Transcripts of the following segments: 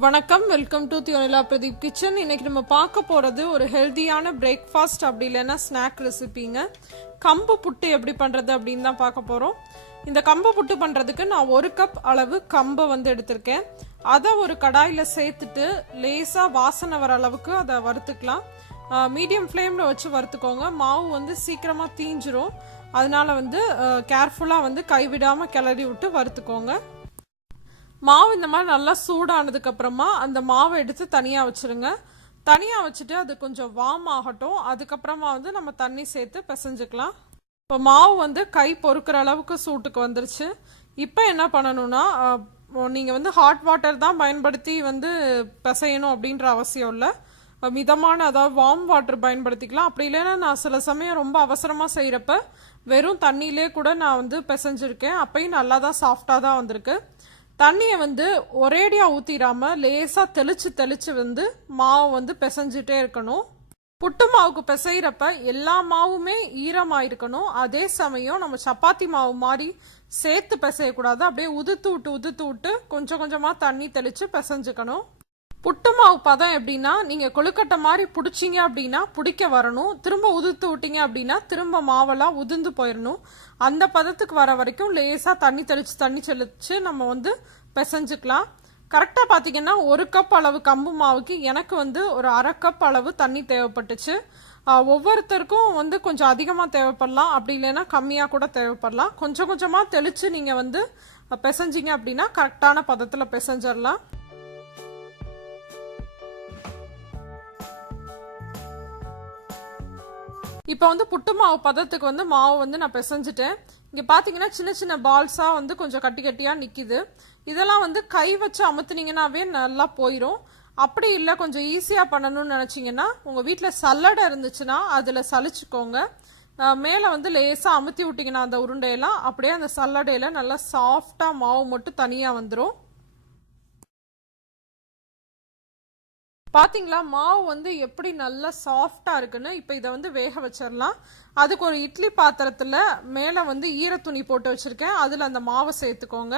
வணக்கம், welcome to thiyonilapradeep kitchen. இன்னைக்கு நம்ம பார்க்க போறது ஒரு ஹெல்தியான பிரேக்ஃபாஸ்ட் அப்படி இல்லைன்னா ஸ்நாக் ரெசிபிங்க. கம்பு புட்டு எப்படி பண்றது அப்படின்னு தான் பார்க்க போறோம். இந்த கம்பு புட்டு பண்றதுக்கு நான் 1 கப் அளவு கம்பை எடுத்திருக்கேன். அதை ஒரு கடாயில சேர்த்துட்டு லேசா வாசனை வர அளவுக்கு அதை வறுத்துக்கலாம். மீடியம் ஃப்ளேம்ல வச்சு வறுத்துக்கோங்க. மாவு சீக்கிரமா தீஞ்சிரும். அதனால கேர்ஃபுல்லா கைவிடாம கிளறி விட்டு வறுத்துக்கோங்க. மாவு இந்த மாதிரி நல்லா சூடானதுக்கு அப்புறமா அந்த மாவை எடுத்து தனியாக வச்சுருங்க. தனியாக வச்சுட்டு அது கொஞ்சம் வார்ம் ஆகட்டும். அதுக்கப்புறமா நம்ம தண்ணி சேர்த்து பிசைஞ்சுக்கலாம். இப்போ மாவு கை பொறுக்கிற அளவுக்கு சூட்டுக்கு வந்துருச்சு. இப்போ என்ன பண்ணணும்னா, நீங்கள் ஹாட் வாட்டர் தான் பயன்படுத்தி பிசையணும் அப்படின்ற அவசியம் இல்லை. மிதமான, அதாவது வார்ம் வாட்டர் பயன்படுத்திக்கலாம். அப்படி இல்லைன்னா நான் சில சமயம் ரொம்ப அவசரமாக செய்கிறப்ப வெறும் தண்ணியிலே கூட நான் பிசைஞ்சிருக்கேன். அப்பயும் நல்லா தான் சாஃப்டாக தான் வந்திருக்கு. தண்ணியை ஒரேடியா ஊற்றிடாம லேசாக தெளிச்சு மாவு பிசைஞ்சிட்டே இருக்கணும். புட்டு மாவுக்கு பிசைகிறப்ப எல்லா மாவுமே ஈரமாயிருக்கணும். அதே சமயம் நம்ம சப்பாத்தி மாவு மாதிரி சேர்த்து பிசையக்கூடாது. அப்படியே உதுத்து விட்டு கொஞ்சம் கொஞ்சமாக தண்ணி தெளித்து பிசைஞ்சுக்கணும். புட்டு மாவு பதம் எப்படின்னா, நீங்கள் கொழுக்கட்டை மாதிரி பிடிச்சிங்க அப்படின்னா பிடிக்க வரணும். திரும்ப உதுத்து விட்டீங்க அப்படின்னா திரும்ப மாவெல்லாம் உதிர்ந்து போயிடணும். அந்த பதத்துக்கு வர வரைக்கும் லேசாக தண்ணி தெளித்து நம்ம பிசைஞ்சுக்கலாம். கரெக்டாக பார்த்தீங்கன்னா 1 கப் அளவு கம்பு மாவுக்கு எனக்கு ஒரு 1/2 கப் அளவு தண்ணி தேவைப்பட்டுச்சு. ஒவ்வொருத்தருக்கும் கொஞ்சம் அதிகமாக தேவைப்படலாம், அப்படி இல்லைன்னா கம்மியாக கூட தேவைப்படலாம். கொஞ்சம் கொஞ்சமாக தெளித்து நீங்கள் பிசைஞ்சிங்க அப்படின்னா கரெக்டான பதத்தில் பிசைஞ்சிடலாம். இப்போ புட்டு மாவு பதத்துக்கு மாவு நான் பிசைஞ்சிட்டேன். இங்கே பார்த்தீங்கன்னா சின்ன சின்ன பால்ஸாக கொஞ்சம் கட்டி கட்டியாக நிற்கிது. இதெல்லாம் கை வச்சு அமுத்துனீங்கன்னாவே நல்லா போயிடும். அப்படி இல்லை, கொஞ்சம் ஈஸியாக பண்ணணும்னு நினச்சிங்கன்னா உங்கள் வீட்டில் சல்லடை இருந்துச்சுன்னா அதில் சலிச்சுக்கோங்க. மேலே லேசாக அமுத்தி விட்டிங்கன்னா அந்த உருண்டையெல்லாம் அப்படியே அந்த சல்லடையில் நல்லா சாஃப்டாக மாவு மட்டும் தனியாக வந்துடும். பார்த்தீங்களா, மாவு எப்படி நல்லா சாஃப்டாக இருக்குன்னு. இப்போ இதை வேக வச்சிடலாம். அதுக்கு ஒரு இட்லி பாத்திரத்தில் மேலே ஈர துணி போட்டு வச்சுருக்கேன். அதில் அந்த மாவை சேர்த்துக்கோங்க.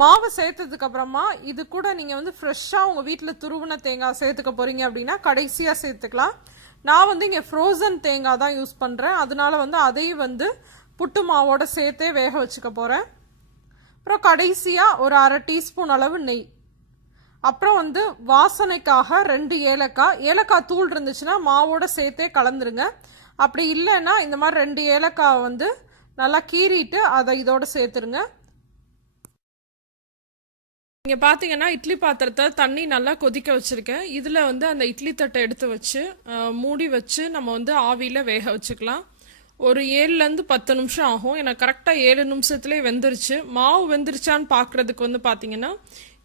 மாவை சேர்த்ததுக்கு அப்புறமா இது கூட நீங்கள் ஃப்ரெஷ்ஷாக உங்கள் வீட்டில் துருவின தேங்காய் சேர்த்துக்க போகிறீங்க அப்படின்னா கடைசியாக சேர்த்துக்கலாம். நான் இங்கே ஃப்ரோசன் தேங்காய் தான் யூஸ் பண்ணுறேன். அதனால அதையும் புட்டு மாவோட சேர்த்தே வேக வச்சுக்க போகிறேன். அப்புறம் கடைசியாக ஒரு 1/2 டீஸ்பூன் அளவு நெய். அப்புறம் வாசனைக்காக 2 ஏலக்காய் தூள் இருந்துச்சுன்னா மாவோட சேர்த்தே கலந்துருங்க. அப்படி இல்லைன்னா இந்த மாதிரி 2 ஏலக்காய் நல்லா கீறிட்டு அதை இதோட சேர்த்துருங்க. இங்கே பார்த்தீங்கன்னா இட்லி பாத்திரத்தை தண்ணி நல்லா கொதிக்க வச்சுருக்கேன். இதில் அந்த இட்லி தட்டை எடுத்து வச்சு மூடி வச்சு நம்ம ஆவியில் வேக வச்சுக்கலாம். ஒரு 7லேருந்து 10 நிமிஷம் ஆகும். எனக்கு கரெக்டாக 7 நிமிஷத்துலேயே வெந்துருச்சு. மாவு வெந்துருச்சான்னு பார்க்குறதுக்கு பார்த்தீங்கன்னா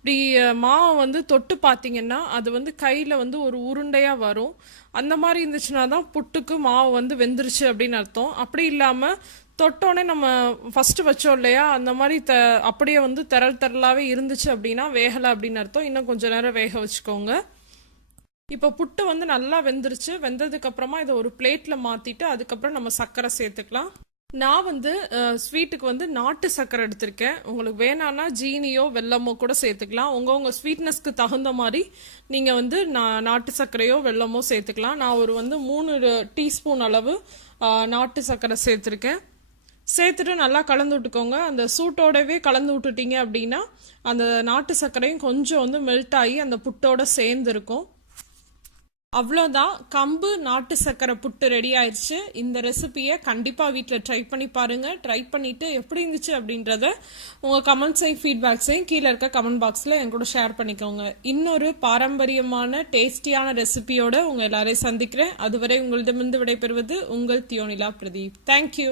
இப்படி மாவு தொட்டு பார்த்தீங்கன்னா அது கையில் ஒரு உருண்டையாக வரும். அந்த மாதிரி இருந்துச்சுன்னா தான் புட்டுக்கு மாவு வெந்துருச்சு அப்படின்னு அர்த்தம். அப்படி இல்லாமல் தொட்டோடனே நம்ம ஃபஸ்ட்டு வச்சோம் இல்லையா, அந்த மாதிரி அப்படியே திரளாகவே இருந்துச்சு அப்படின்னா வேகலை அப்படின்னு அர்த்தம். இன்னும் கொஞ்சம் நேரம் வேக வச்சுக்கோங்க. இப்போ புட்டு நல்லா வெந்துருச்சு. வெந்ததுக்கப்புறமா இதை ஒரு பிளேட்டில் மாற்றிட்டு அதுக்கப்புறம் நம்ம சர்க்கரை சேர்த்துக்கலாம். நான் ஸ்வீட்டுக்கு நாட்டு சர்க்கரை எடுத்திருக்கேன். உங்களுக்கு வேணான்னா ஜீனியோ வெல்லமோ கூட சேர்த்துக்கலாம். உங்கள் ஸ்வீட்னஸ்க்கு தகுந்த மாதிரி நீங்கள் நாட்டு சர்க்கரையோ வெல்லமோ சேர்த்துக்கலாம். நான் ஒரு 3 டீஸ்பூன் அளவு நாட்டு சர்க்கரை சேர்த்துருக்கேன். சேர்த்துட்டு நல்லா கலந்து விட்டுக்கோங்க. அந்த சூட்டோடவே கலந்து விட்டுட்டீங்க அப்படின்னா அந்த நாட்டு சர்க்கரையும் கொஞ்சம் மெல்ட் ஆகி அந்த புட்டோட சேர்ந்துருக்கும். அவ்வளோதான், கம்பு நாட்டு சர்க்கரை புட்டு ரெடி ஆயிடுச்சு. இந்த ரெசிபியை கண்டிப்பாக வீட்டில் ட்ரை பண்ணி பாருங்கள். ட்ரை பண்ணிவிட்டு எப்படி இருந்துச்சு அப்படின்றத உங்கள் கமெண்ட்ஸையும் ஃபீட்பேக்ஸையும் கீழே இருக்க கமெண்ட் பாக்ஸில் என் கூட ஷேர் பண்ணிக்கோங்க. இன்னொரு பாரம்பரியமான டேஸ்டியான ரெசிபியோடு உங்கள் எல்லாரையும் சந்திக்கிறேன். அதுவரை உங்களிடமிருந்து விடைபெறுவது உங்கள் தியோனிலா பிரதீப். தேங்க்யூ.